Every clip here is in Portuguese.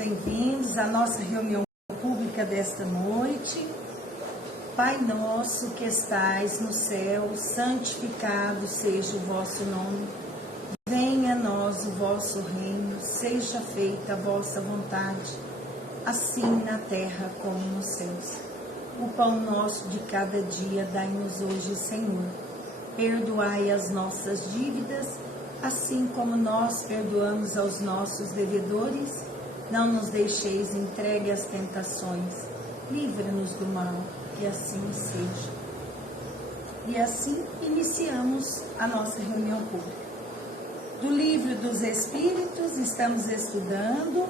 bem-vindos à nossa reunião pública desta noite. Pai nosso que estais no céu, santificado seja o vosso nome. Venha a nós o vosso reino, seja feita a vossa vontade, assim na terra como nos céus. O pão nosso de cada dia dai-nos hoje, Senhor. Perdoai as nossas dívidas, assim como nós perdoamos aos nossos devedores. Não nos deixeis entregue às tentações, livra-nos do mal, que assim seja. E assim iniciamos a nossa reunião pública. Do Livro dos Espíritos, estamos estudando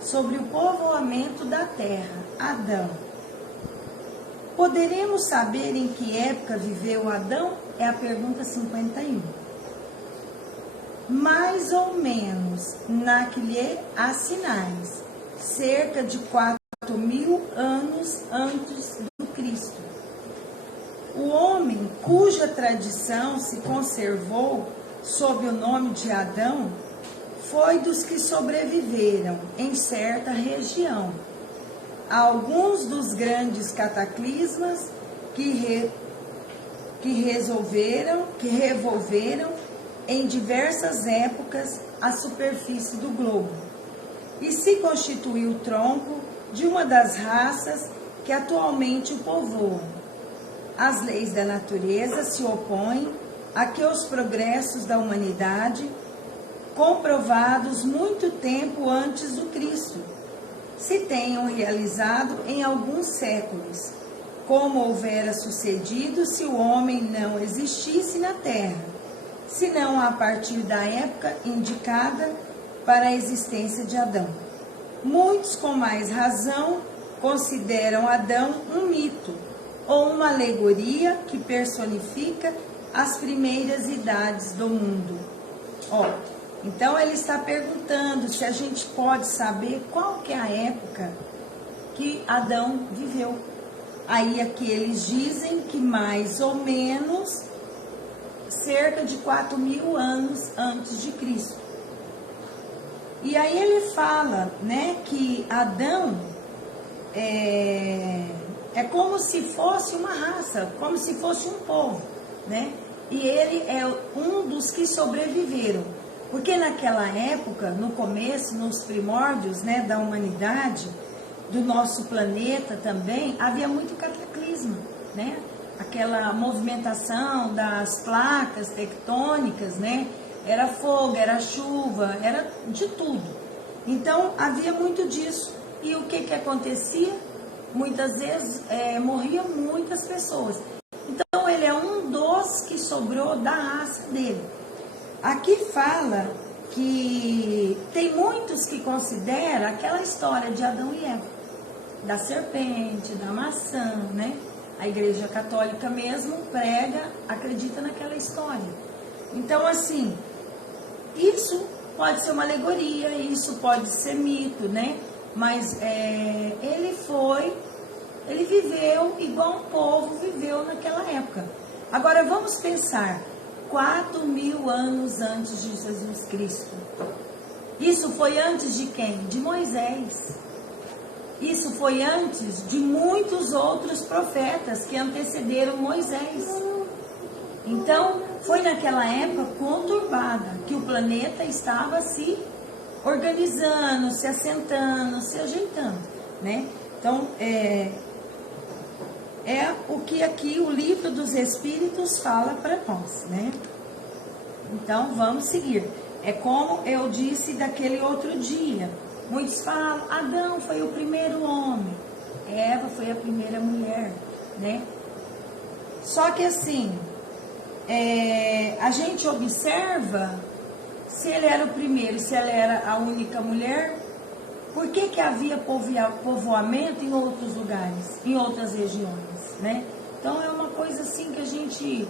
sobre o povoamento da terra, Adão. Poderemos saber em que época viveu Adão? É a pergunta 51. Mais ou menos na que lhe assinais, cerca de 4.000 anos antes do Cristo. O homem cuja tradição se conservou sob o nome de Adão foi dos que sobreviveram em certa região a alguns dos grandes cataclismas que revolveram em diversas épocas a superfície do globo, e se constituiu o tronco de uma das raças que atualmente o povoam. As leis da natureza se opõem a que os progressos da humanidade, comprovados muito tempo antes do Cristo, se tenham realizado em alguns séculos, como houvera sucedido se o homem não existisse na terra, senão a partir da época indicada para a existência de Adão. Muitos, com mais razão, consideram Adão um mito ou uma alegoria que personifica as primeiras idades do mundo. Então ele está perguntando se a gente pode saber qual que é a época que Adão viveu. Aí aqui eles dizem que mais ou menos cerca de 4.000 anos antes de Cristo. E aí ele fala, né, que Adão é como se fosse uma raça, como se fosse um povo, né? E ele é um dos que sobreviveram. Porque naquela época, no começo, nos primórdios, né, da humanidade, do nosso planeta também, havia muito cataclisma, né? Aquela movimentação das placas tectônicas, né? Era fogo, era chuva, era de tudo. Então, havia muito disso. E o que acontecia? Muitas vezes morriam muitas pessoas. Então, ele é um dos que sobrou da raça dele. Aqui fala que tem muitos que consideram aquela história de Adão e Eva, da serpente, da maçã, né? A Igreja Católica mesmo prega, acredita naquela história. Então, assim, isso pode ser uma alegoria, isso pode ser mito, né? Mas ele viveu igual um povo viveu naquela época. Agora, vamos pensar, 4.000 anos antes de Jesus Cristo. Isso foi antes de quem? De Moisés. Isso foi antes de muitos outros profetas que antecederam Moisés. Então, foi naquela época conturbada que o planeta estava se organizando, se assentando, se ajeitando, né? Então, é o que aqui o Livro dos Espíritos fala para nós, né? Então, vamos seguir. É como eu disse daquele outro dia. Muitos falam, Adão foi o primeiro homem, Eva foi a primeira mulher, né? Só que assim, a gente observa se ele era o primeiro, se ela era a única mulher, por que havia povoamento em outros lugares, em outras regiões, né? Então é uma coisa assim que a gente,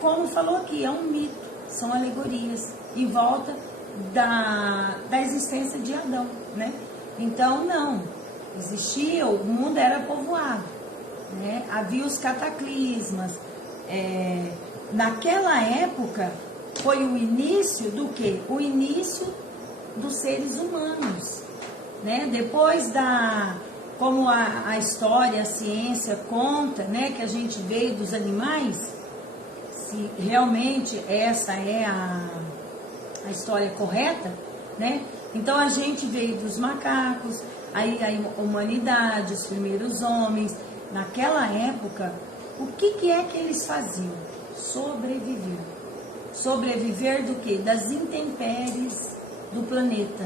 como falou aqui, é um mito, são alegorias, em volta da existência de Adão, né? Então não, existia, o mundo era povoado, né? Havia os cataclismas, naquela época foi o início do quê? O início dos seres humanos, né? Depois como a história, a ciência conta, né, que a gente veio dos animais, se realmente essa é a história correta, né? Então a gente veio dos macacos, aí a humanidade, os primeiros homens. Naquela época, o que é que eles faziam? Sobreviver. Sobreviver do quê? Das intempéries do planeta.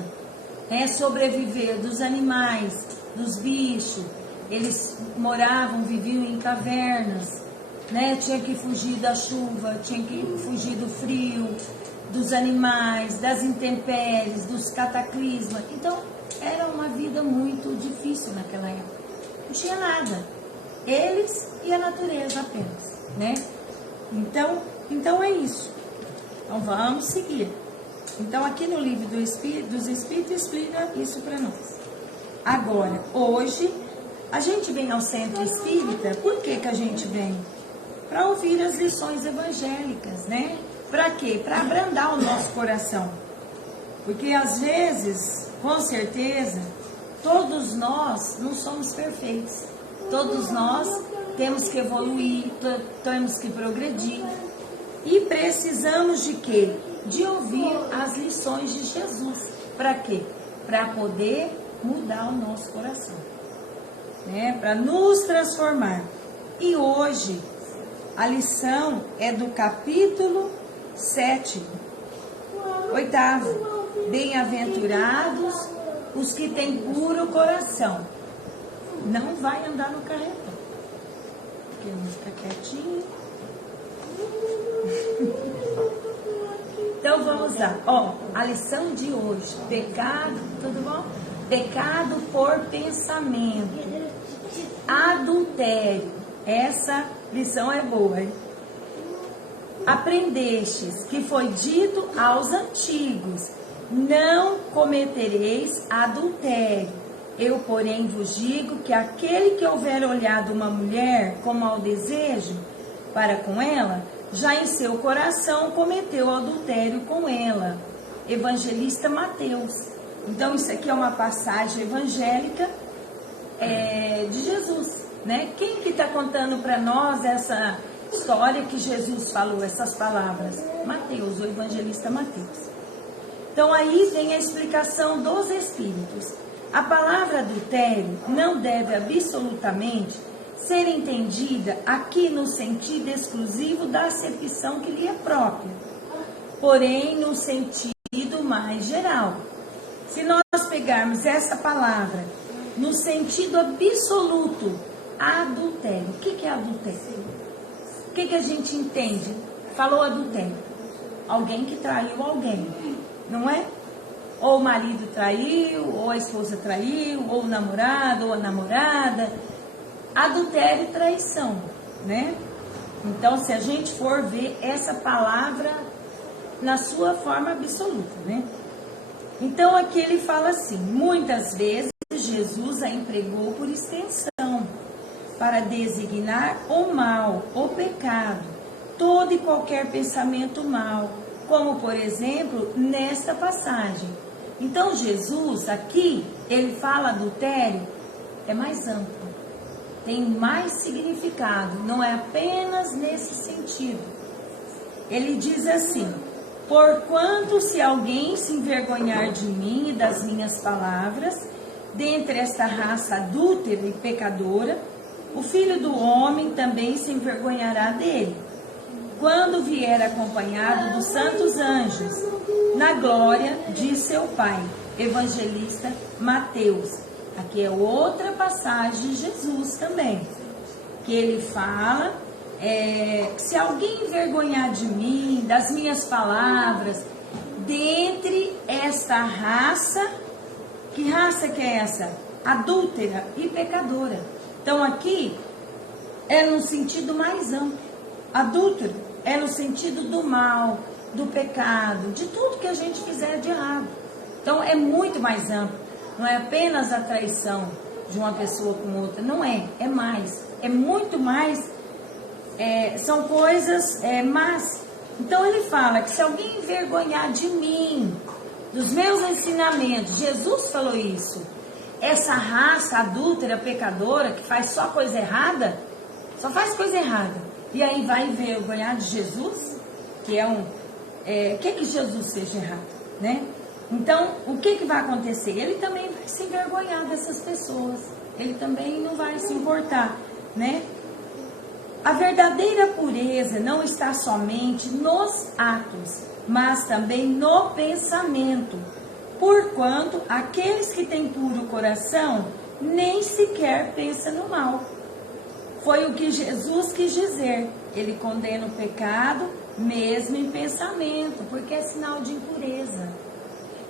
Sobreviver dos animais, dos bichos. Eles viviam em cavernas, né? Tinha que fugir da chuva, tinha que fugir do frio, dos animais, das intempéries, dos cataclismas. Então, era uma vida muito difícil naquela época. Não tinha nada. Eles e a natureza apenas, né? Então é isso. Então vamos seguir. Então aqui no livro dos Espíritos explica isso para nós. Agora, hoje, a gente vem ao Centro Espírita. Por que a gente vem? Para ouvir as lições evangélicas, né? Para quê? Para abrandar o nosso coração. Porque às vezes, com certeza, todos nós não somos perfeitos. Todos nós temos que evoluir, temos que progredir. E precisamos de quê? De ouvir as lições de Jesus. Para quê? Para poder mudar o nosso coração, né? Para nos transformar. E hoje, a lição é do capítulo 7, 8º. Bem-aventurados os que têm puro coração. Não vai andar no carretão. Porque não fica quietinho. Então vamos lá. A lição de hoje. Pecado, tudo bom? Pecado por pensamento. Adultério. Essa lição é boa, hein? Aprendestes que foi dito aos antigos: não cometereis adultério. Eu, porém, vos digo que aquele que houver olhado uma mulher com mau desejo para com ela, já em seu coração cometeu adultério com ela. Evangelista Mateus. Então, isso aqui é uma passagem evangélica de Jesus, né? Quem que está contando para nós essa história que Jesus falou, essas palavras? Mateus, o evangelista Mateus. Então, aí vem a explicação dos Espíritos. A palavra adultério não deve absolutamente ser entendida aqui no sentido exclusivo da acepção que lhe é própria, porém no sentido mais geral. Se nós pegarmos essa palavra no sentido absoluto, adultério. O que é adultério? O que a gente entende? Falou adultério. Alguém que traiu alguém, não é? Ou o marido traiu, ou a esposa traiu, ou o namorado, ou a namorada. Adultério e traição, né? Então, se a gente for ver essa palavra na sua forma absoluta, né? Então, aqui ele fala assim: muitas vezes Jesus a empregou por extensão, para designar o mal, o pecado, todo e qualquer pensamento mau, como, por exemplo, nesta passagem. Então, Jesus, aqui, ele fala adultério, é mais amplo, tem mais significado, não é apenas nesse sentido. Ele diz assim: porquanto se alguém se envergonhar de mim e das minhas palavras, dentre esta raça adúltera e pecadora, o Filho do Homem também se envergonhará dele, quando vier acompanhado dos santos anjos, na glória de seu Pai. Evangelista Mateus. Aqui é outra passagem de Jesus também, que ele fala, se alguém envergonhar de mim, das minhas palavras, dentre esta raça, que raça que é essa? Adúltera e pecadora. Então aqui é no sentido mais amplo. Adúltero é no sentido do mal, do pecado, de tudo que a gente fizer de errado. Então é muito mais amplo. Não é apenas a traição de uma pessoa com outra, não é, é mais, é muito mais, são coisas más. Então ele fala que se alguém envergonhar de mim, dos meus ensinamentos. Jesus falou isso. Essa raça adúltera, pecadora, que faz só coisa errada, só faz coisa errada. E aí vai envergonhar de Jesus, que que Jesus seja errado, né? Então, o que vai acontecer? Ele também vai se envergonhar dessas pessoas. Ele também não vai se importar, né? A verdadeira pureza não está somente nos atos, mas também no pensamento. Porquanto aqueles que têm puro coração nem sequer pensam no mal. Foi o que Jesus quis dizer. Ele condena o pecado mesmo em pensamento, porque é sinal de impureza.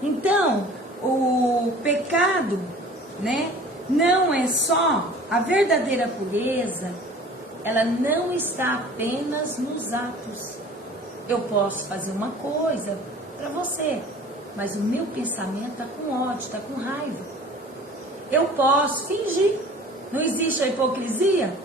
Então, o pecado, né, não é só a verdadeira pureza, ela não está apenas nos atos. Eu posso fazer uma coisa para você, mas o meu pensamento está com ódio, está com raiva. Eu posso fingir. Não existe a hipocrisia?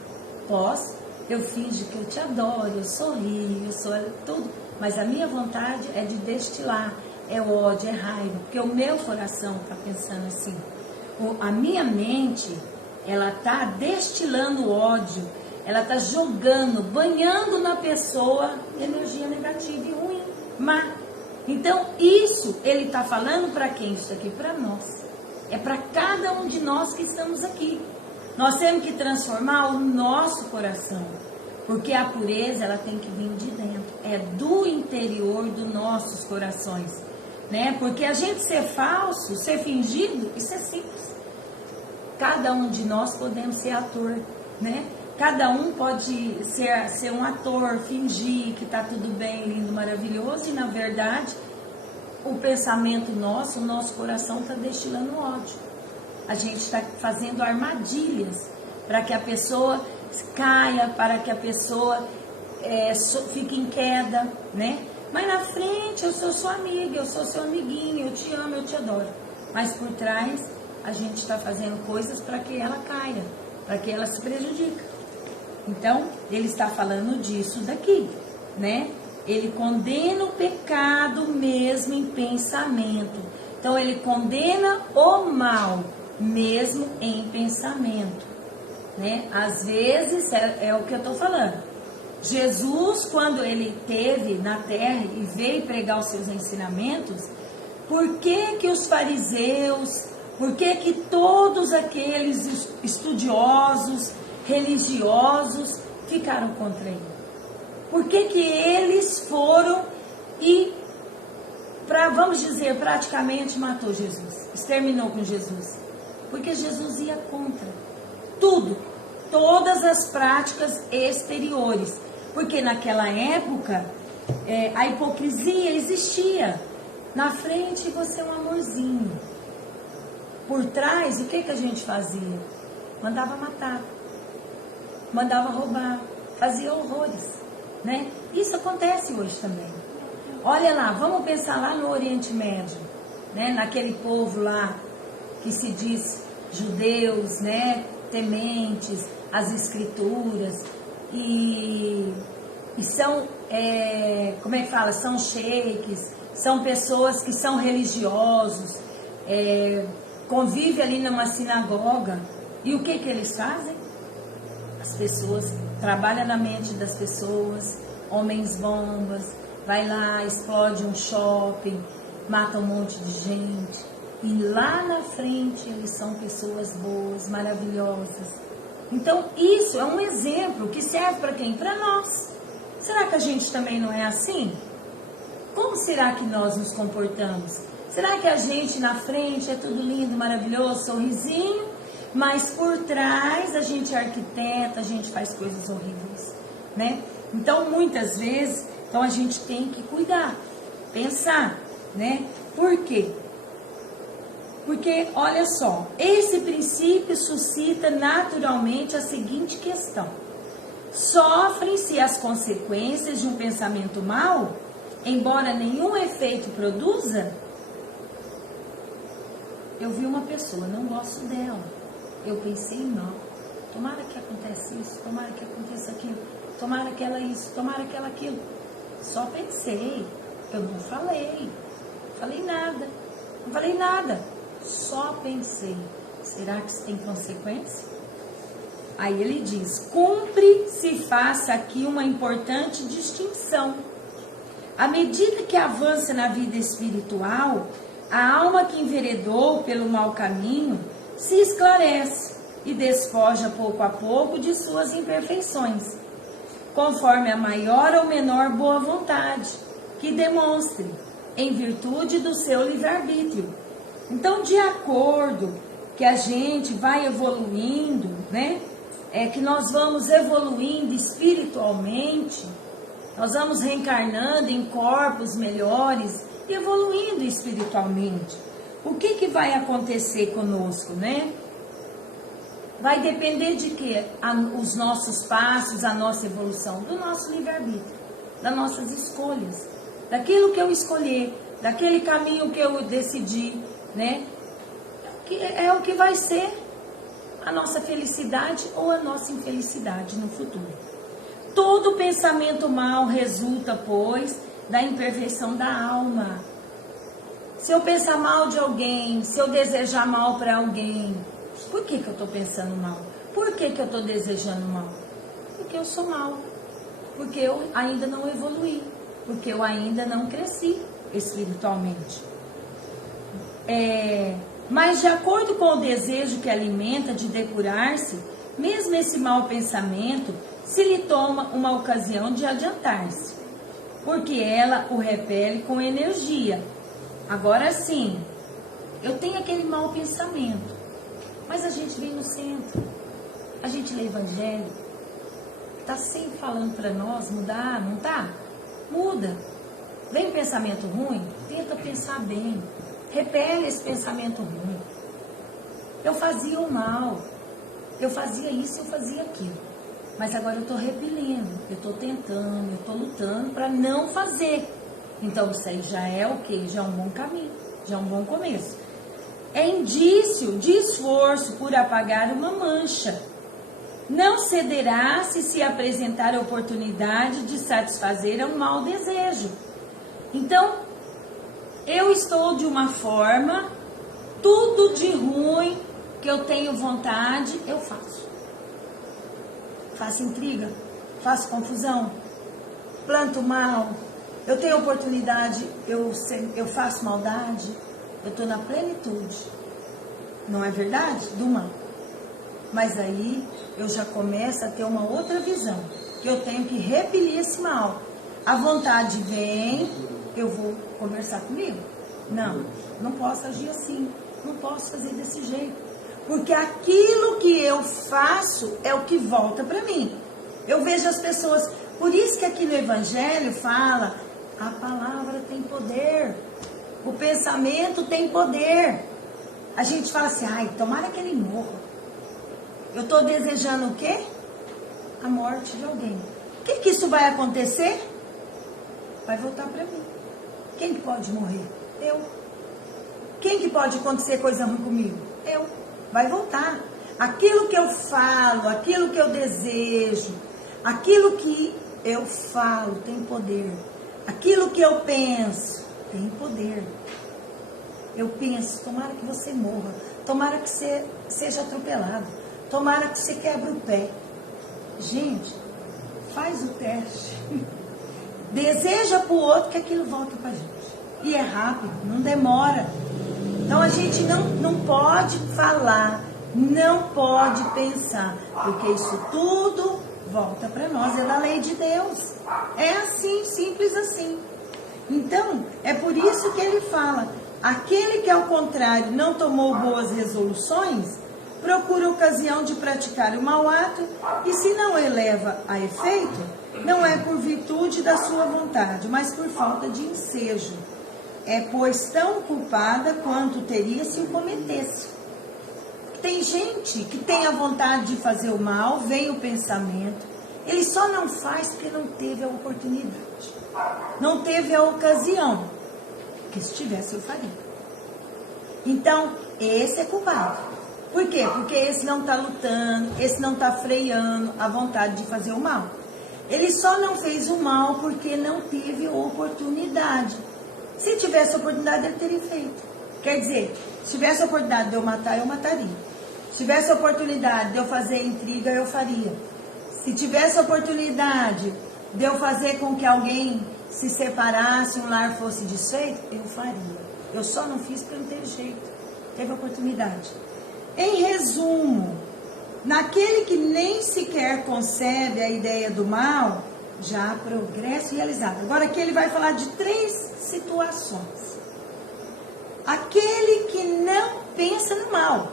Posso. Eu finjo que eu te adoro, eu sorrio, eu sou tudo. Mas a minha vontade é de destilar. É ódio, é raiva. Porque o meu coração está pensando assim. A minha mente, ela está destilando ódio. Ela está jogando, banhando na pessoa energia negativa e ruim, má. Então, isso ele está falando para quem? Isso aqui para nós. É para cada um de nós que estamos aqui. Nós temos que transformar o nosso coração. Porque a pureza, ela tem que vir de dentro. É do interior dos nossos corações. Né? Porque a gente ser falso, ser fingido, isso é simples. Cada um de nós podemos ser ator, né? Cada um pode ser um ator, fingir que está tudo bem, lindo, maravilhoso, e na verdade, o pensamento nosso, o nosso coração está destilando ódio. A gente está fazendo armadilhas para que a pessoa caia, para que a pessoa fique em queda, né? Mas na frente eu sou sua amiga, eu sou seu amiguinho, eu te amo, eu te adoro. Mas por trás a gente está fazendo coisas para que ela caia, para que ela se prejudique. Então, ele está falando disso daqui, né? Ele condena o pecado mesmo em pensamento. Então, ele condena o mal mesmo em pensamento, né? Às vezes, é o que eu estou falando. Jesus, quando ele esteve na terra e veio pregar os seus ensinamentos, por que os fariseus, por que todos aqueles estudiosos, religiosos ficaram contra ele? Por que eles foram e, vamos dizer, praticamente matou Jesus, exterminou com Jesus? Porque Jesus ia contra tudo, todas as práticas exteriores. Porque naquela época a hipocrisia existia. Na frente você é um amorzinho. Por trás, o que a gente fazia? Mandava matar. Mandava roubar, fazia horrores, né? Isso acontece hoje também. Olha lá, vamos pensar lá no Oriente Médio, né? Naquele povo lá que se diz judeus, né? Tementes às escrituras e são, como é que fala? São sheiks, são pessoas que são religiosos, convivem ali numa sinagoga. E o que eles fazem? As pessoas, trabalham na mente das pessoas, homens bombas, vai lá, explode um shopping, mata um monte de gente. E lá na frente eles são pessoas boas, maravilhosas. Então isso é um exemplo que serve para quem? Para nós. Será que a gente também não é assim? Como será que nós nos comportamos? Será que a gente na frente é tudo lindo, maravilhoso, sorrisinho? Mas por trás a gente é arquiteta, a gente faz coisas horríveis, né? Então muitas vezes a gente tem que cuidar, pensar, né? Por quê? Porque, olha só, esse princípio suscita naturalmente a seguinte questão: sofrem-se as consequências de um pensamento mau, embora nenhum efeito produza? Eu vi uma pessoa, não gosto dela. Eu pensei, não, tomara que aconteça isso, tomara que aconteça aquilo, tomara que ela isso, tomara que ela aquilo. Só pensei, eu não falei nada. Não falei nada, só pensei. Será que isso tem consequência? Aí ele diz, cumpre-se faça aqui uma importante distinção. À medida que avança na vida espiritual, a alma que enveredou pelo mau caminho se esclarece e despoja pouco a pouco de suas imperfeições, conforme a maior ou menor boa vontade que demonstre, em virtude do seu livre-arbítrio. Então, de acordo que a gente vai evoluindo, né? Que nós vamos evoluindo espiritualmente, nós vamos reencarnando em corpos melhores, evoluindo espiritualmente. O que vai acontecer conosco, né? Vai depender de quê? Os nossos passos, a nossa evolução, do nosso livre-arbítrio, das nossas escolhas, daquilo que eu escolher, daquele caminho que eu decidi, né? É o que vai ser a nossa felicidade ou a nossa infelicidade no futuro. Todo pensamento mau resulta, pois, da imperfeição da alma. Se eu pensar mal de alguém, se eu desejar mal para alguém, por que eu estou pensando mal? Por que eu estou desejando mal? Porque eu sou mal. Porque eu ainda não evoluí. Porque eu ainda não cresci espiritualmente. Mas de acordo com o desejo que alimenta de depurar-se, mesmo esse mau pensamento se lhe toma uma ocasião de adiantar-se, porque ela o repele com energia. Agora sim, eu tenho aquele mau pensamento, mas a gente vem no centro, a gente lê evangelho, está sempre falando para nós mudar, não tá? Muda. Vem um pensamento ruim, tenta pensar bem. Repele esse pensamento ruim. Eu fazia o mal, eu fazia isso, eu fazia aquilo, mas agora eu estou repelindo, eu estou tentando, eu estou lutando para não fazer. Então isso aí já é o quê? Já é um bom caminho, já é um bom começo. É indício de esforço por apagar uma mancha. Não cederá se apresentar a oportunidade de satisfazer a um mau desejo. Então, eu estou de uma forma, tudo de ruim que eu tenho vontade, eu faço. Faço intriga, faço confusão, planto mal, eu tenho oportunidade, eu faço maldade, eu estou na plenitude. Não é verdade? Do mal. Mas aí eu já começo a ter uma outra visão, que eu tenho que repelir esse mal. A vontade vem, eu vou conversar comigo. Não posso agir assim, não posso fazer desse jeito. Porque aquilo que eu faço é o que volta para mim. Eu vejo as pessoas, por isso que aqui no Evangelho fala, a palavra tem poder, o pensamento tem poder. A gente fala assim, ai, tomara que ele morra. Eu estou desejando o quê? A morte de alguém. O que isso vai acontecer? Vai voltar para mim. Quem que pode morrer? Eu. Quem que pode acontecer coisa ruim comigo? Eu. Vai voltar. Aquilo que eu falo, aquilo que eu desejo, aquilo que eu falo tem poder. Aquilo que eu penso tem poder. Eu penso, tomara que você morra, tomara que você seja atropelado, tomara que você quebre o pé. Gente, faz o teste. Deseja para o outro que aquilo volta para a gente. E é rápido, não demora. Então a gente não pode falar, não pode pensar, porque isso tudo volta para nós, é da lei de Deus. É assim, simples assim. Então, é por isso que ele fala, aquele que ao contrário não tomou boas resoluções, procura ocasião de praticar o mau ato, e se não eleva a efeito, não é por virtude da sua vontade, mas por falta de ensejo. É, pois, tão culpada quanto teria se o cometesse. Tem gente que tem a vontade de fazer o mal, vem o pensamento, ele só não faz porque não teve a oportunidade, não teve a ocasião, porque se tivesse eu faria. Então, esse é culpado. Por quê? Porque esse não está lutando, esse não está freando a vontade de fazer o mal. Ele só não fez o mal porque não teve oportunidade. Se tivesse oportunidade, ele teria feito. Quer dizer, se tivesse a oportunidade de eu matar, eu mataria. Se tivesse a oportunidade de eu fazer intriga, eu faria. Se tivesse a oportunidade de eu fazer com que alguém se separasse, um lar fosse desfeito, eu faria. Eu só não fiz porque não teve jeito. Teve oportunidade. Em resumo, naquele que nem sequer concebe a ideia do mal, já há progresso realizado. Agora aqui ele vai falar de 3 situações. Aquele que não pensa no mal,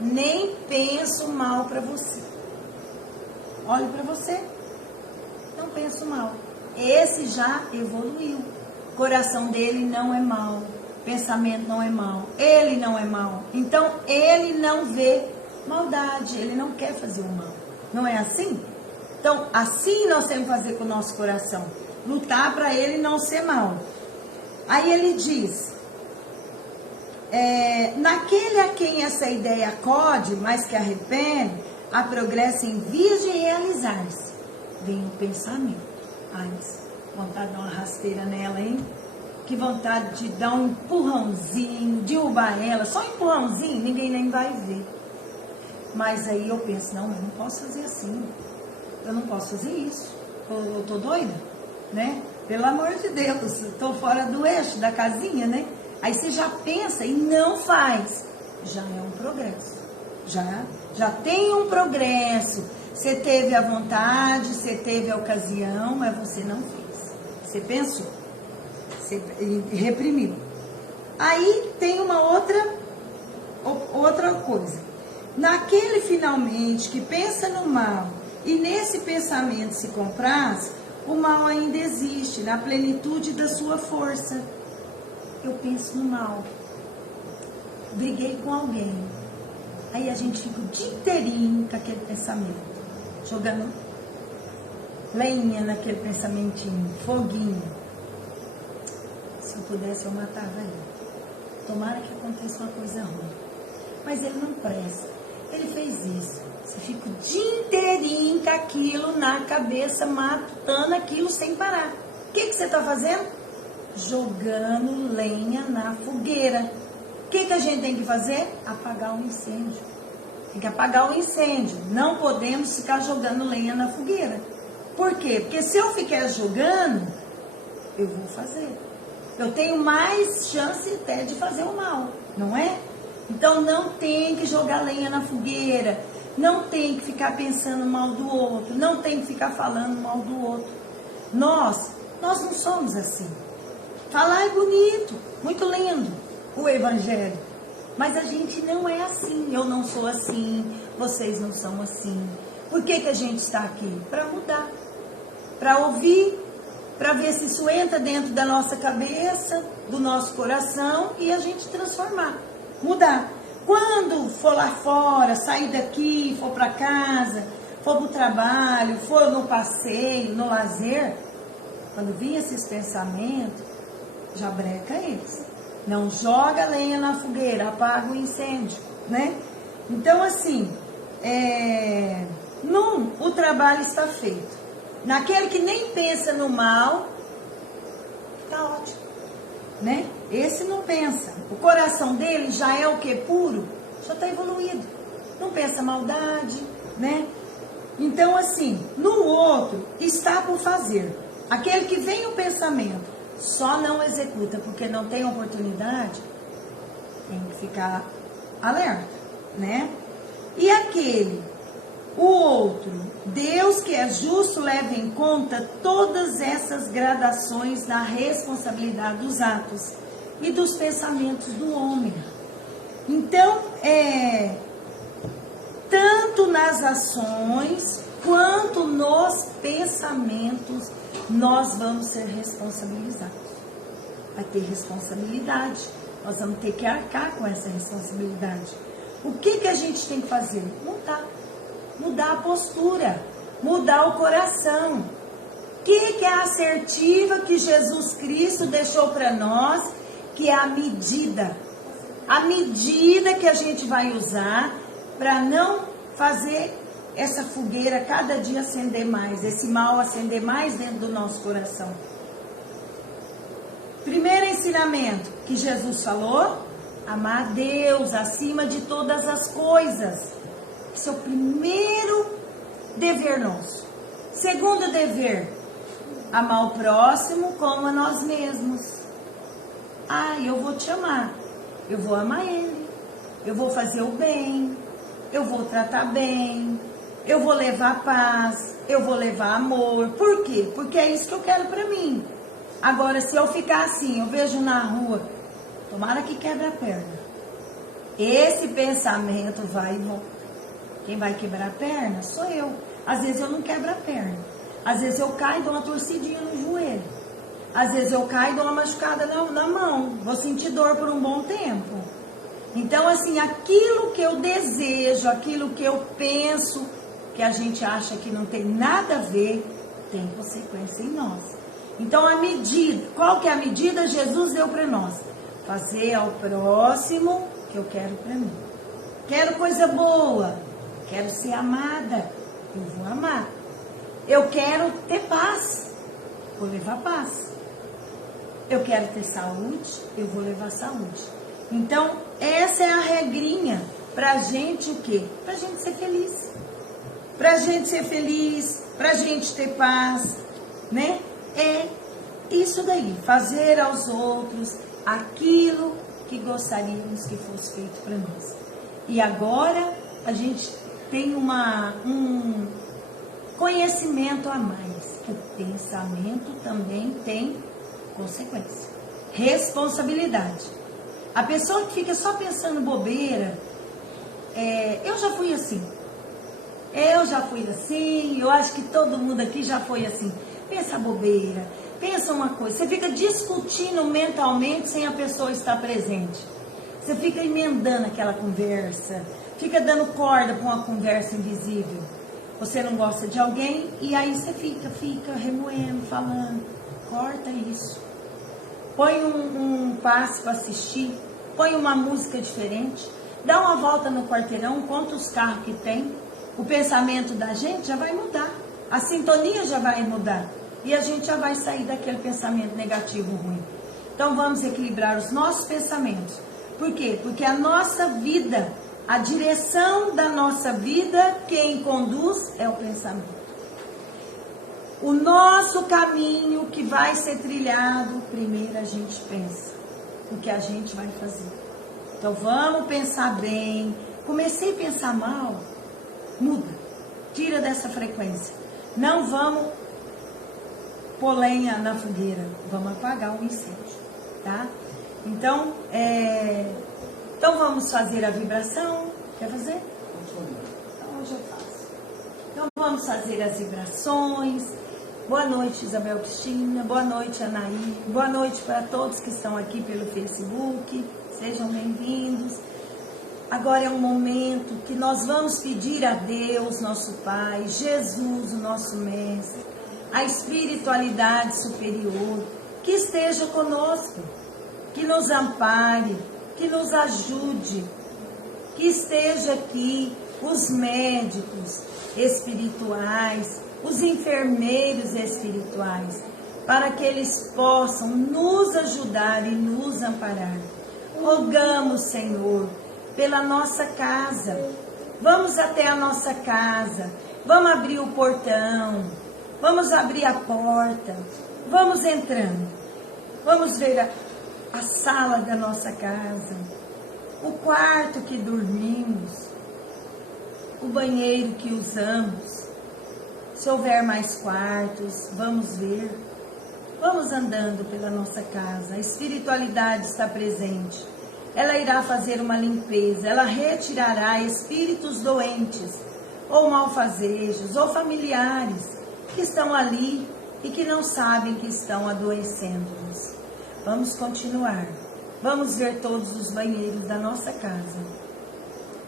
nem pensa o mal para você. Olhe para você, não pensa o mal. Esse já evoluiu. O coração dele não é mau, pensamento não é mau, ele não é mau. Então ele não vê maldade, ele não quer fazer o mal. Não é assim? Então assim nós temos que fazer com o nosso coração. Lutar para ele não ser mau. Aí ele diz... naquele a quem essa ideia acode, mas que arrepende, há progresso em vias de realizar-se. Vem o pensamento. Ai, vontade de dar uma rasteira nela, hein? Que vontade de dar um empurrãozinho, derrubar ela. Só um empurrãozinho, ninguém nem vai ver. Mas aí eu penso, não, eu não posso fazer assim. Eu não posso fazer isso. Eu tô doida, né? Pelo amor de Deus, eu tô fora do eixo da casinha, né? Aí você já pensa e não faz. Já é um progresso. Já tem um progresso. Você teve a vontade, você teve a ocasião, mas você não fez. Você pensou. Você reprimiu. Aí tem uma outra coisa. Naquele finalmente que pensa no mal e nesse pensamento se compraz, o mal ainda existe na plenitude da sua força. Eu penso no mal, briguei com alguém, aí a gente fica o dia inteirinho com aquele pensamento, jogando lenha naquele pensamentinho, foguinho. Se eu pudesse eu matava ele, tomara que aconteça uma coisa ruim, mas ele não presta, ele fez isso. Você fica o dia inteirinho com aquilo na cabeça, matando aquilo sem parar. O que você está fazendo? Jogando lenha na fogueira. O que a gente tem que fazer? Apagar o incêndio. Tem que apagar o incêndio. Não podemos ficar jogando lenha na fogueira. Por quê? Porque se eu ficar jogando, eu vou fazer. Eu tenho mais chance até de fazer o mal, não é? Então não tem que jogar lenha na fogueira. Não tem que ficar pensando mal do outro. Não tem que ficar falando mal do outro. Nós não somos assim. Falar é bonito, muito lindo, o evangelho. Mas a gente não é assim. Eu não sou assim, vocês não são assim. Por que a gente está aqui? Para mudar, para ouvir, para ver se isso entra dentro da nossa cabeça, do nosso coração e a gente transformar, mudar. Quando for lá fora, sair daqui, for para casa, for para o trabalho, for no passeio, no lazer, quando vir esses pensamentos, já breca eles. Não joga lenha na fogueira, apaga o incêndio, né? Então, assim, o trabalho está feito. Naquele que nem pensa no mal, tá ótimo, né? Esse não pensa. O coração dele já é o que? Puro, já está evoluído. Não pensa maldade, né? Então, assim, no outro está por fazer. Aquele que vem o pensamento, só não executa porque não tem oportunidade, tem que ficar alerta, né? E aquele, o outro, Deus que é justo leva em conta todas essas gradações da responsabilidade dos atos e dos pensamentos do homem. Então, tanto nas ações quanto nos pensamentos, nós vamos ser responsabilizados. Vai ter responsabilidade. Nós vamos ter que arcar com essa responsabilidade. O que a gente tem que fazer? Mudar. Mudar a postura. Mudar o coração. O que é a assertiva que Jesus Cristo deixou para nós? Que é a medida. A medida que a gente vai usar para não fazer essa fogueira cada dia acender mais, esse mal acender mais dentro do nosso coração. Primeiro ensinamento que Jesus falou, Amar a Deus acima de todas as coisas. Esse é o primeiro dever nosso. Segundo dever, amar o próximo como a nós mesmos. Eu vou te amar. Eu vou amar ele. Eu vou fazer o bem. Eu vou tratar bem. Eu vou levar paz. Eu vou levar amor. Por quê? Porque é isso que eu quero pra mim. Agora, se eu ficar assim, eu vejo na rua, tomara que quebre a perna. Esse pensamento vai e volta. Quem vai quebrar a perna sou eu. Às vezes eu não quebro a perna. Às vezes eu caio e dou uma torcidinha no joelho. Às vezes eu caio e dou uma machucada na mão. Vou sentir dor por um bom tempo. Então, assim, aquilo que eu desejo, aquilo que eu penso, que a gente acha que não tem nada a ver, tem consequência em nós. Então, a medida, qual que é a medida? Jesus deu para nós. Fazer ao próximo o que eu quero para mim. Quero coisa boa, quero ser amada, eu vou amar. Eu quero ter paz, vou levar paz. Eu quero ter saúde, eu vou levar saúde. Então, essa é a regrinha pra gente o quê? Pra gente ser feliz. Pra gente ser feliz, pra gente ter paz, né? É isso daí, fazer aos outros aquilo que gostaríamos que fosse feito para nós. E agora a gente tem um conhecimento a mais. O pensamento também tem consequência, responsabilidade. A pessoa que fica só pensando bobeira, eu já fui assim. Eu acho que todo mundo aqui já foi assim. Pensa bobeira, pensa uma coisa. Você fica discutindo mentalmente sem a pessoa estar presente. Você fica emendando aquela conversa, fica dando corda para uma conversa invisível. Você não gosta de alguém e aí você fica remoendo, falando. Corta isso. Põe um passe para assistir, põe uma música diferente, dá uma volta no quarteirão, conta os carros que tem. O pensamento da gente já vai mudar. A sintonia já vai mudar. E a gente já vai sair daquele pensamento negativo ruim. Então vamos equilibrar os nossos pensamentos. Por quê? Porque a nossa vida, a direção da nossa vida, quem conduz é o pensamento. O nosso caminho que vai ser trilhado, primeiro a gente pensa o que a gente vai fazer. Então vamos pensar bem. Comecei a pensar mal, muda, tira dessa frequência. Não vamos pôr lenha na fogueira, vamos apagar o incêndio, tá? Então vamos fazer a vibração. Quer fazer? Então hoje eu faço. Então vamos fazer as vibrações. Boa noite, Isabel Cristina. Boa noite, Anaí. Boa noite para todos que estão aqui pelo Facebook. Sejam bem-vindos. Agora é um momento que nós vamos pedir a Deus, nosso Pai, Jesus, o nosso Mestre, a espiritualidade superior, que esteja conosco, que nos ampare, que nos ajude, que esteja aqui os médicos espirituais, os enfermeiros espirituais, para que eles possam nos ajudar e nos amparar. Rogamos, Senhor, pela nossa casa. Vamos até a nossa casa, vamos abrir o portão, vamos abrir a porta, vamos entrando, vamos ver a sala da nossa casa, o quarto que dormimos, o banheiro que usamos. Se houver mais quartos, vamos ver. Vamos andando pela nossa casa. A espiritualidade está presente. Ela irá fazer uma limpeza. Ela retirará espíritos doentes, ou malfazejos, ou familiares que estão ali e que não sabem que estão adoecendo-nos. Vamos continuar. Vamos ver todos os banheiros da nossa casa.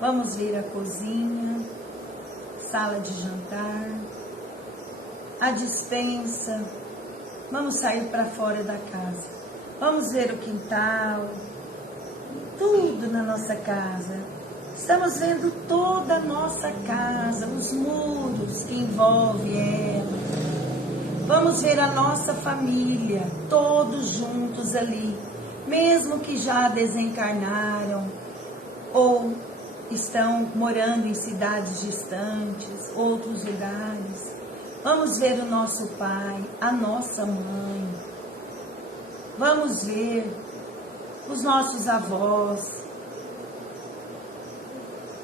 Vamos ver a cozinha, sala de jantar, a despensa. Vamos sair para fora da casa. Vamos ver o quintal, tudo na nossa casa. Estamos vendo toda a nossa casa, os muros que envolvem ela. Vamos ver a nossa família, todos juntos ali. mesmo que já desencarnaram ou estão morando em cidades distantes, outros lugares. Vamos ver o nosso pai, a nossa mãe. Vamos ver os nossos avós,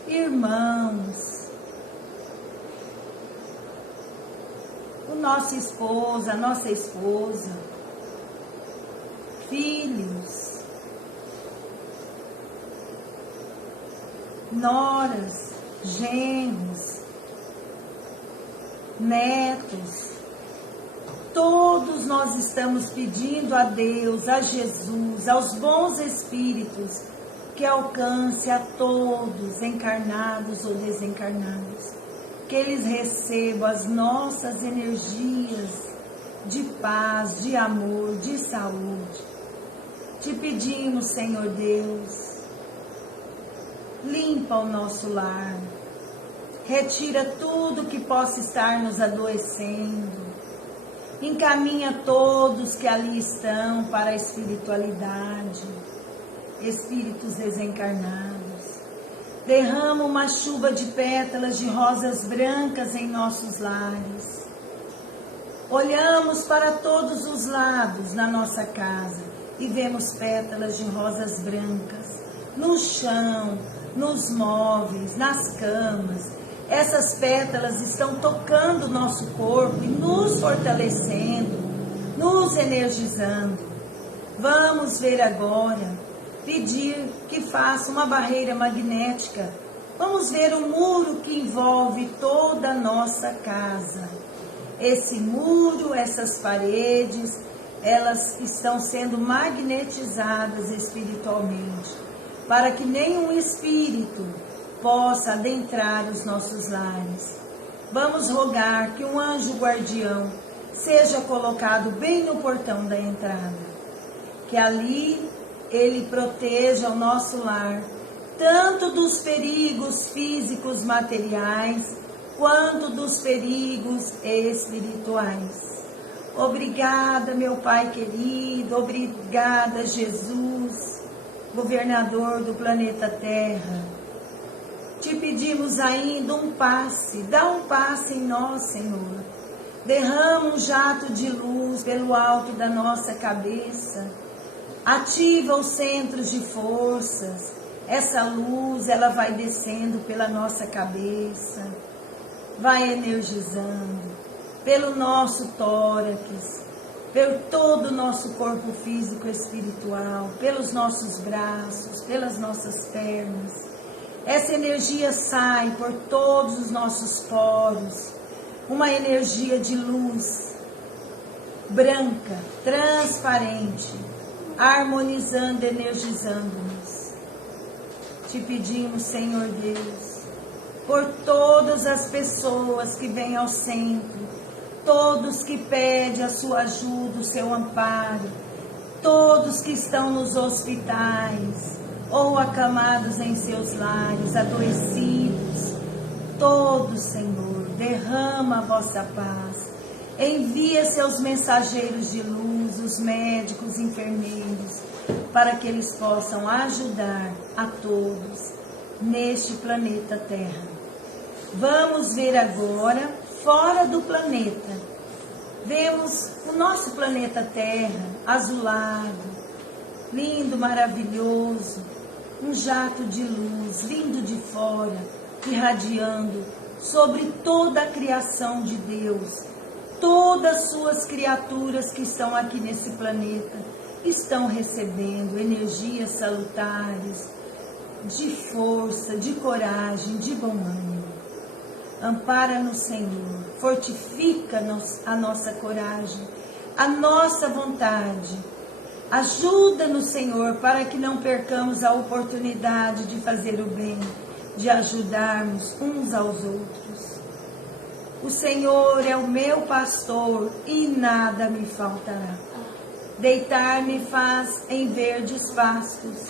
irmãos, o nosso esposo, a nossa esposa, filhos, noras, genros, netos. Todos nós estamos pedindo a Deus, a Jesus, aos bons espíritos, que alcance a todos, encarnados ou desencarnados, que eles recebam as nossas energias de paz, de amor, de saúde. Te pedimos, Senhor Deus, limpa o nosso lar, retira tudo que possa estar nos adoecendo, encaminha todos que ali estão para a espiritualidade, espíritos desencarnados. Derrama uma chuva de pétalas de rosas brancas em nossos lares. Olhamos para todos os lados na nossa casa e vemos pétalas de rosas brancas no chão, nos móveis, nas camas. Essas pétalas estão tocando o nosso corpo e nos fortalecendo, nos energizando. Vamos ver agora, pedir que faça uma barreira magnética. Vamos ver o muro que envolve toda a nossa casa. Esse muro, essas paredes, elas estão sendo magnetizadas espiritualmente, para que nenhum espírito possa adentrar os nossos lares. Vamos rogar que um anjo guardião seja colocado bem no portão da entrada, que ali ele proteja o nosso lar, tanto dos perigos físicos materiais, quanto dos perigos espirituais. Obrigada, meu Pai querido, obrigada, Jesus, governador do planeta Terra. Te pedimos ainda um passe, dá um passe em nós, Senhor. Derrama um jato de luz pelo alto da nossa cabeça. Ativa os centros de forças. Essa luz, ela vai descendo pela nossa cabeça, vai energizando pelo nosso tórax, pelo todo o nosso corpo físico e espiritual, pelos nossos braços, pelas nossas pernas. Essa energia sai por todos os nossos poros, uma energia de luz branca, transparente, harmonizando, energizando-nos. Te pedimos, Senhor Deus, por todas as pessoas que vêm ao centro, todos que pedem a sua ajuda, o seu amparo, todos que estão nos hospitais ou acamados em seus lares, adoecidos, todos, Senhor, derrama a vossa paz, envia seus mensageiros de luz, os médicos, enfermeiros, para que eles possam ajudar a todos neste planeta Terra. Vamos ver agora fora do planeta. Vemos o nosso planeta Terra azulado, lindo, maravilhoso, um jato de luz vindo de fora, irradiando sobre toda a criação de Deus. Todas as suas criaturas que estão aqui nesse planeta estão recebendo energias salutares, de força, de coragem, de bom ânimo. Ampara-nos, Senhor, fortifica-nos a nossa coragem, a nossa vontade. Ajuda-nos, Senhor, para que não percamos a oportunidade de fazer o bem, de ajudarmos uns aos outros. O Senhor é o meu pastor e nada me faltará. Deitar-me faz em verdes pastos,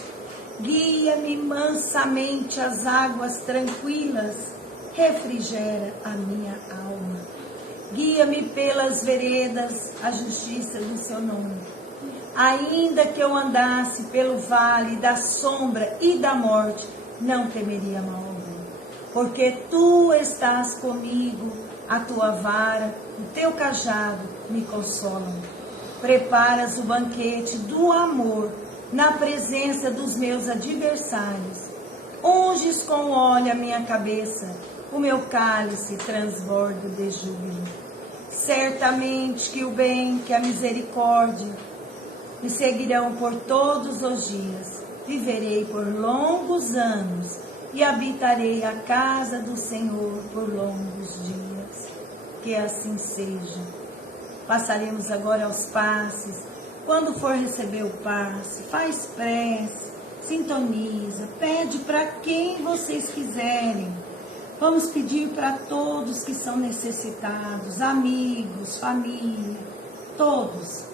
guia-me mansamente às águas tranquilas, refrigera a minha alma. Guia-me pelas veredas, a justiça do seu nome. Ainda que eu andasse pelo vale da sombra e da morte, não temeria mal algum, porque tu estás comigo, a tua vara, o teu cajado me consolam. Preparas o banquete do amor na presença dos meus adversários. Unges com óleo a minha cabeça, o meu cálice transborda de júbilo. Certamente que o bem, que a misericórdia me seguirão por todos os dias. Viverei por longos anos e habitarei a casa do Senhor por longos dias. Que assim seja. Passaremos agora aos passes. Quando for receber o passe, faz prece, sintoniza, pede para quem vocês quiserem. Vamos pedir para todos que são necessitados, amigos, família, todos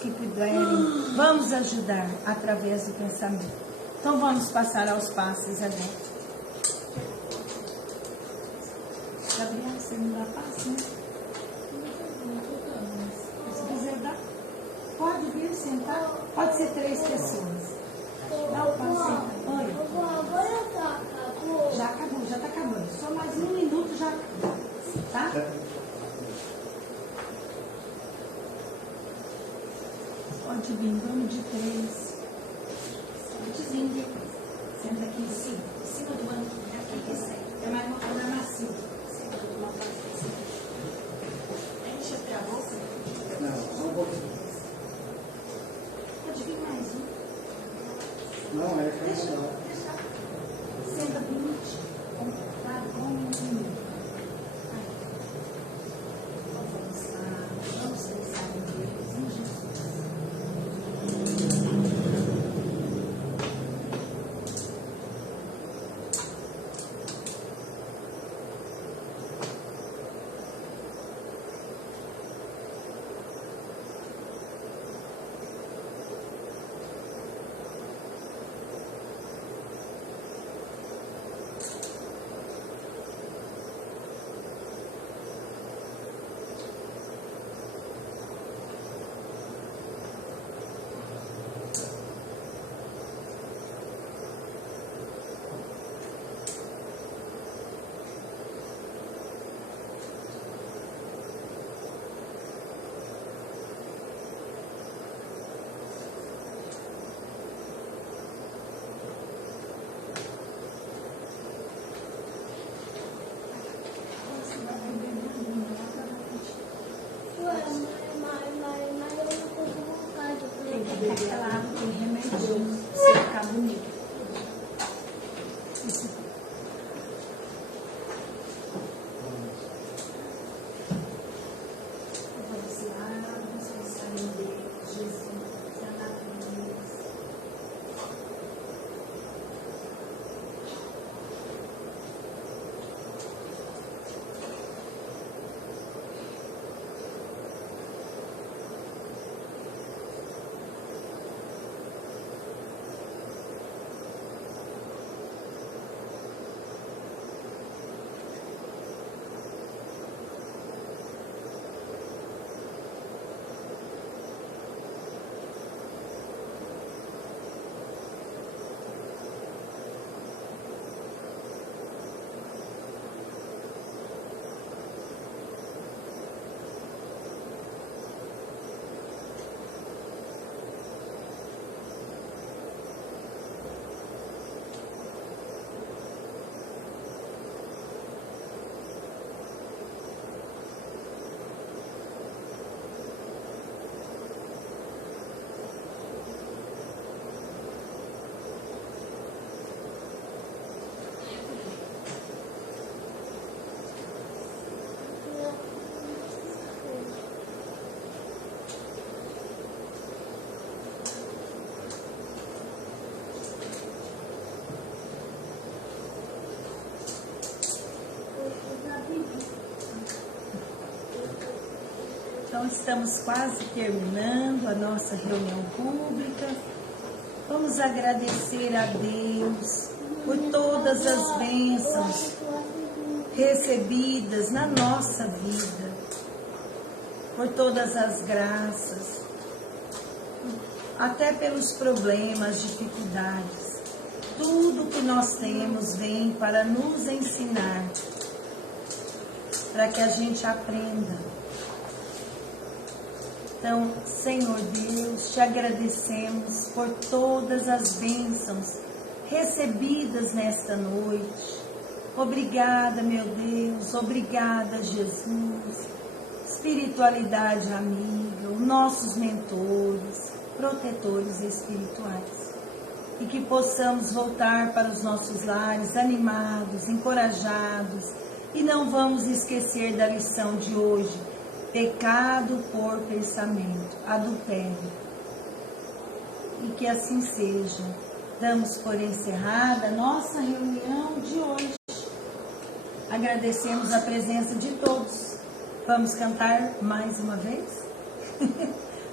que puderem, vamos ajudar através do pensamento. Então vamos passar aos passes agora. Gabriel, você não dá passe, né? Se quiser dar, pode vir sentar, pode ser 3 pessoas. Dá o passe, senta. Oi. Já acabou, já está acabando. Só mais 1 minuto já acabou, tá? Pode vir, vamos de 3. Pode vir. Senta aqui em cima do banquinho. Aqui que sai. É mais uma coisa macia. Senta do lado assim. Deixa eu tirar a bolsa. Não, só um pouquinho. Pode vir mais um. Não, é cancelado. Senta bonitinho. Tá bom. Vamos lá. Vamos pensar em Deus, em Jesus. Aquela água tem remédio, você ficar bonito. Vamos lá, vamos pensar em Deus, Jesus, na natureza. Então, estamos quase terminando a nossa reunião pública. Vamos agradecer a Deus por todas as bênçãos recebidas na nossa vida, por todas as graças, até pelos problemas, dificuldades. Tudo que nós temos vem para nos ensinar, para que a gente aprenda. Então, Senhor Deus, te agradecemos por todas as bênçãos recebidas nesta noite. Obrigada, meu Deus, obrigada, Jesus, espiritualidade amiga, os nossos mentores, protetores espirituais. E que possamos voltar para os nossos lares animados, encorajados, e não vamos esquecer da lição de hoje: pecado por pensamento, adultério. E que assim seja. Damos por encerrada a nossa reunião de hoje. Agradecemos a presença de todos. Vamos cantar mais uma vez?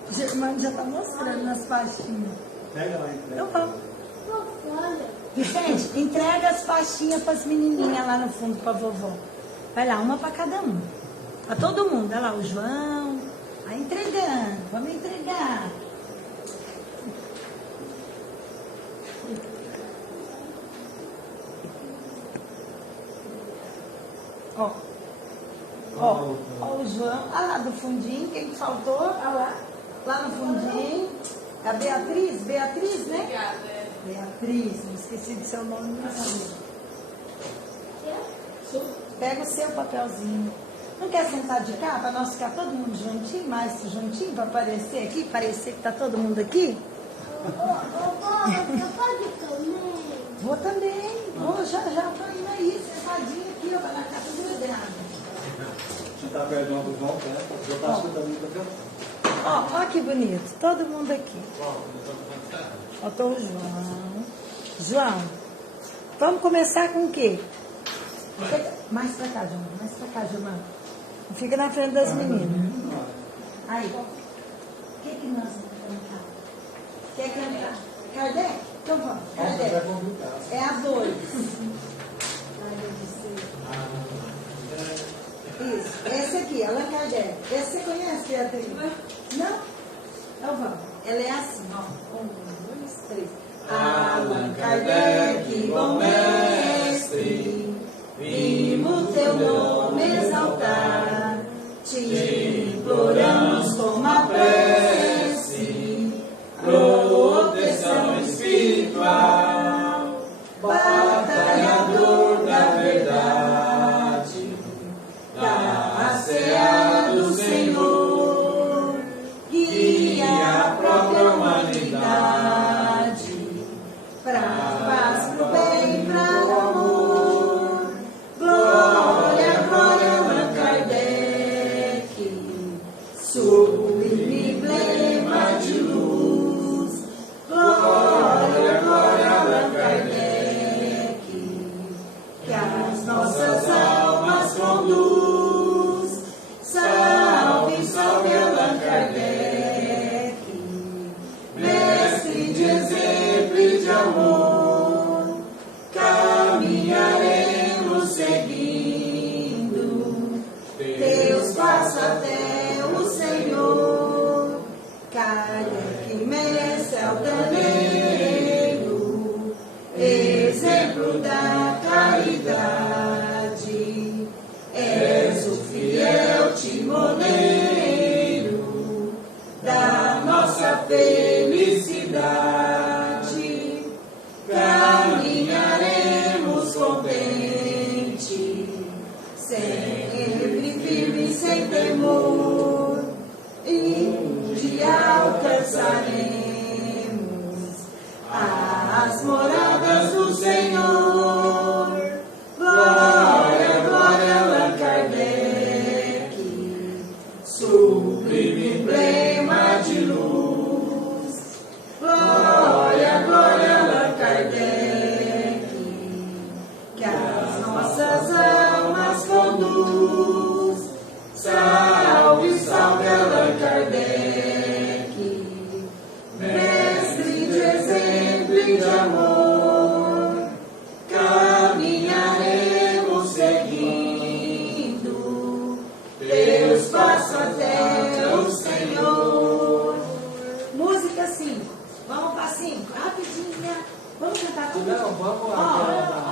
O Germano já está mostrando nas pastinhas. Pega lá, entrega. Então vamos. Vicente, entrega as pastinhas para as menininhas lá no fundo para a vovó. Vai lá, uma para cada um. Para todo mundo. Olha lá, o João. Vai entregando. Vamos entregar. Ó. Ó o João. Olha lá do fundinho. Quem faltou? Olha lá. Lá no fundinho. A Beatriz. Beatriz, né? Obrigada. Beatriz. Não esqueci do seu nome. Não sabia. Pega o seu papelzinho. Não quer sentar de cá para nós ficar todo mundo juntinho, mais juntinho, para aparecer aqui, parecer que está todo mundo aqui? Você pode também? Vou também. Vou, já estou indo aí, sentadinho aqui, ó, vai na casa do grande. Você está perdendo o João, né? Eu estou escutando o papel. Ó que bonito, todo mundo aqui. Faltou o João. João, vamos começar com o quê? Mais pra cá, João. Mais pra cá, João. Fica na frente das meninas. Aí. O que nós vamos cantar? Quer cantar? Kardec? Então vamos. Kardec. É a 2. Isso. Esse aqui, Allan Kardec. Esse você conhece, Beatriz? Não? Então vamos. Ela é assim, ó. 1, 2, 3. Allan Kardec, bom mestre, vimos teu nome exaltar, te imploramos com uma prece, proteção espiritual, batalhador da verdade, da seara do Senhor, guia a própria humanidade, pra paz, pro bem e pra o amor. Glória, glória, Allan Kardec, sublime emblema de luz. Glória, glória, Allan Kardec, que as nossas almas conduz. Salve, salve, Allan Kardec, mestre de exemplo e de amor, caminharemos seguindo teus passos até o Senhor. Kardec, mestre altaneiro, exemplo da caridade, és o fiel timoneiro da nossa felicidade. Caminharemos contente, sempre firme, sem temor, e um dia alcançaremos as moradas do Senhor. Glória, glória, Allan Kardec, sublime emblema de luz. Glória, glória, Allan Kardec, que as nossas almas conduz. Salve, salve, Allan Kardec, Não, vamos lá.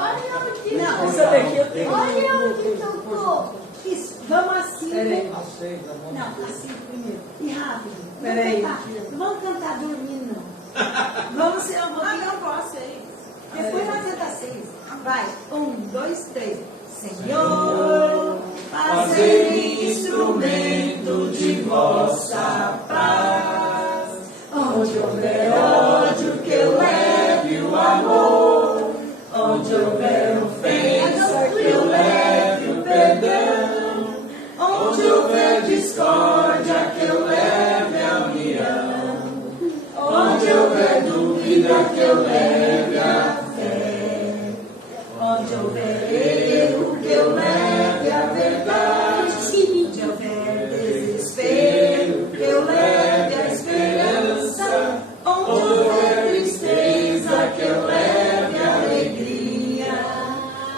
Olha onde Não, tocou. essa daqui eu tenho. Olha onde tocou. Isso, vamos assim. Peraí. Às 6 da manhã. Não, assim primeiro. E rápido. Peraí. Não vamos cantar dormindo, não. Vamos ser um pouquinho. não posso, hein? Depois nós cantar 6. Vai. 1, 2, 3. Senhor, fazei-me instrumento de vossa paz. Onde houver ódio, que eu leve o amor. Onde houver ofensa, que eu leve o perdão. Onde houver discórdia, que eu leve a união. Onde houver dúvida, que eu leve a fé. Onde houver erro, que eu leve a verdade. Onde houver desespero, que eu leve a esperança. Onde houver tristeza, que eu leve a alegria.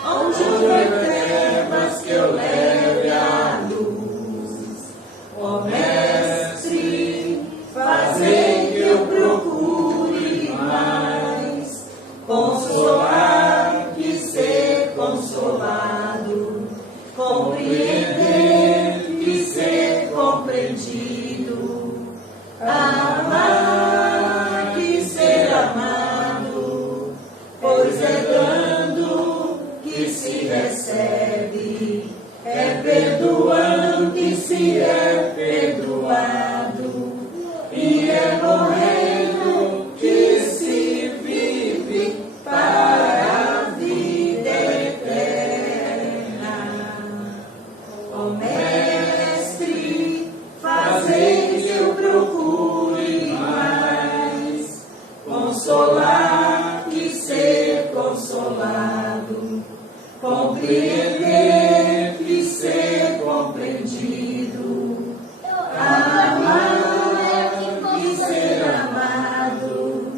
Onde houver trevas, que eu leve a luz. Ó Mestre, fazei que eu procure mais consolar que ser consolado, compreender que ser compreendido, amar que ser amado, pois é dando que se recebe, é perdoando que se é perdoado, e é morrendo que se vive para a vida eterna. Ó Mestre, fazei que eu procure mais consolar que ser consolado, compreender que ser compreendido, amar que ser amado,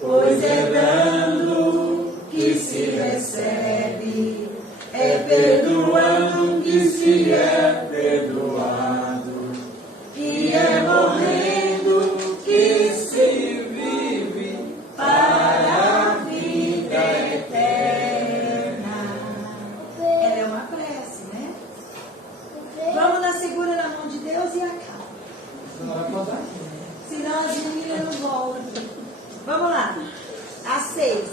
pois é dando que se recebe, é perdoando que se é perdoado, e é morrendo que se vive para a vida eterna. Ela é uma prece, né? Vamos na segura na mão de Deus e acaba. Não vai contar aqui. Senão as meninas não voltam. Vamos lá. A 6.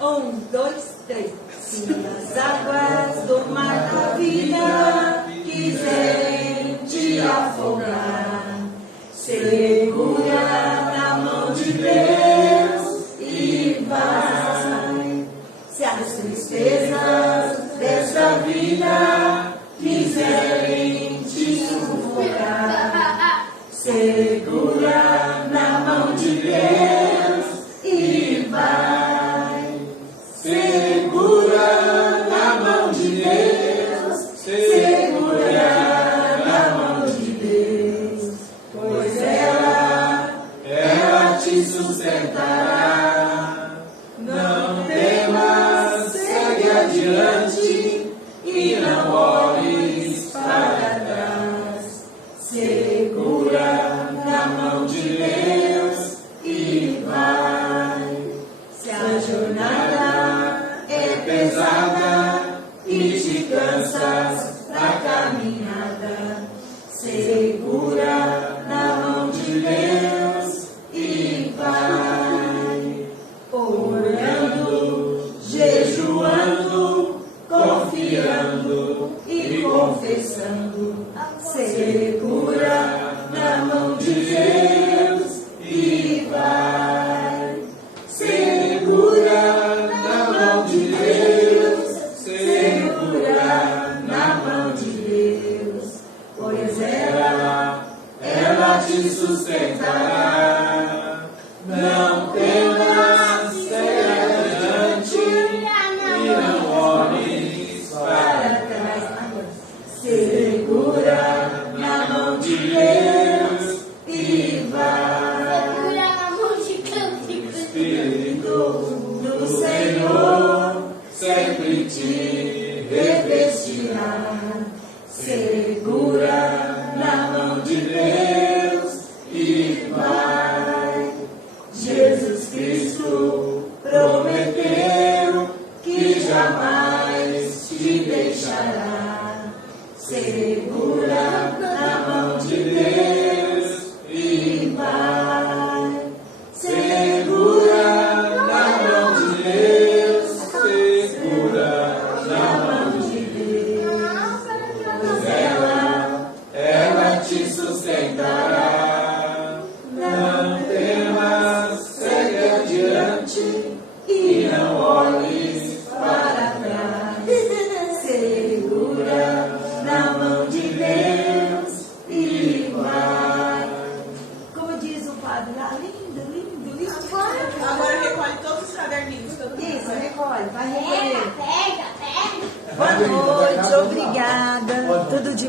1, 2, 3. Se as águas do mar da vida quiserem te afogar, segura na mão de Deus e vai. Se as tristezas desta vida quiserem te sufocar, segura na mão de Deus e vai. Segura na mão de Deus, segura na mão de Deus, pois ela te sustentará. Não temas, segue adiante e não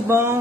de bom.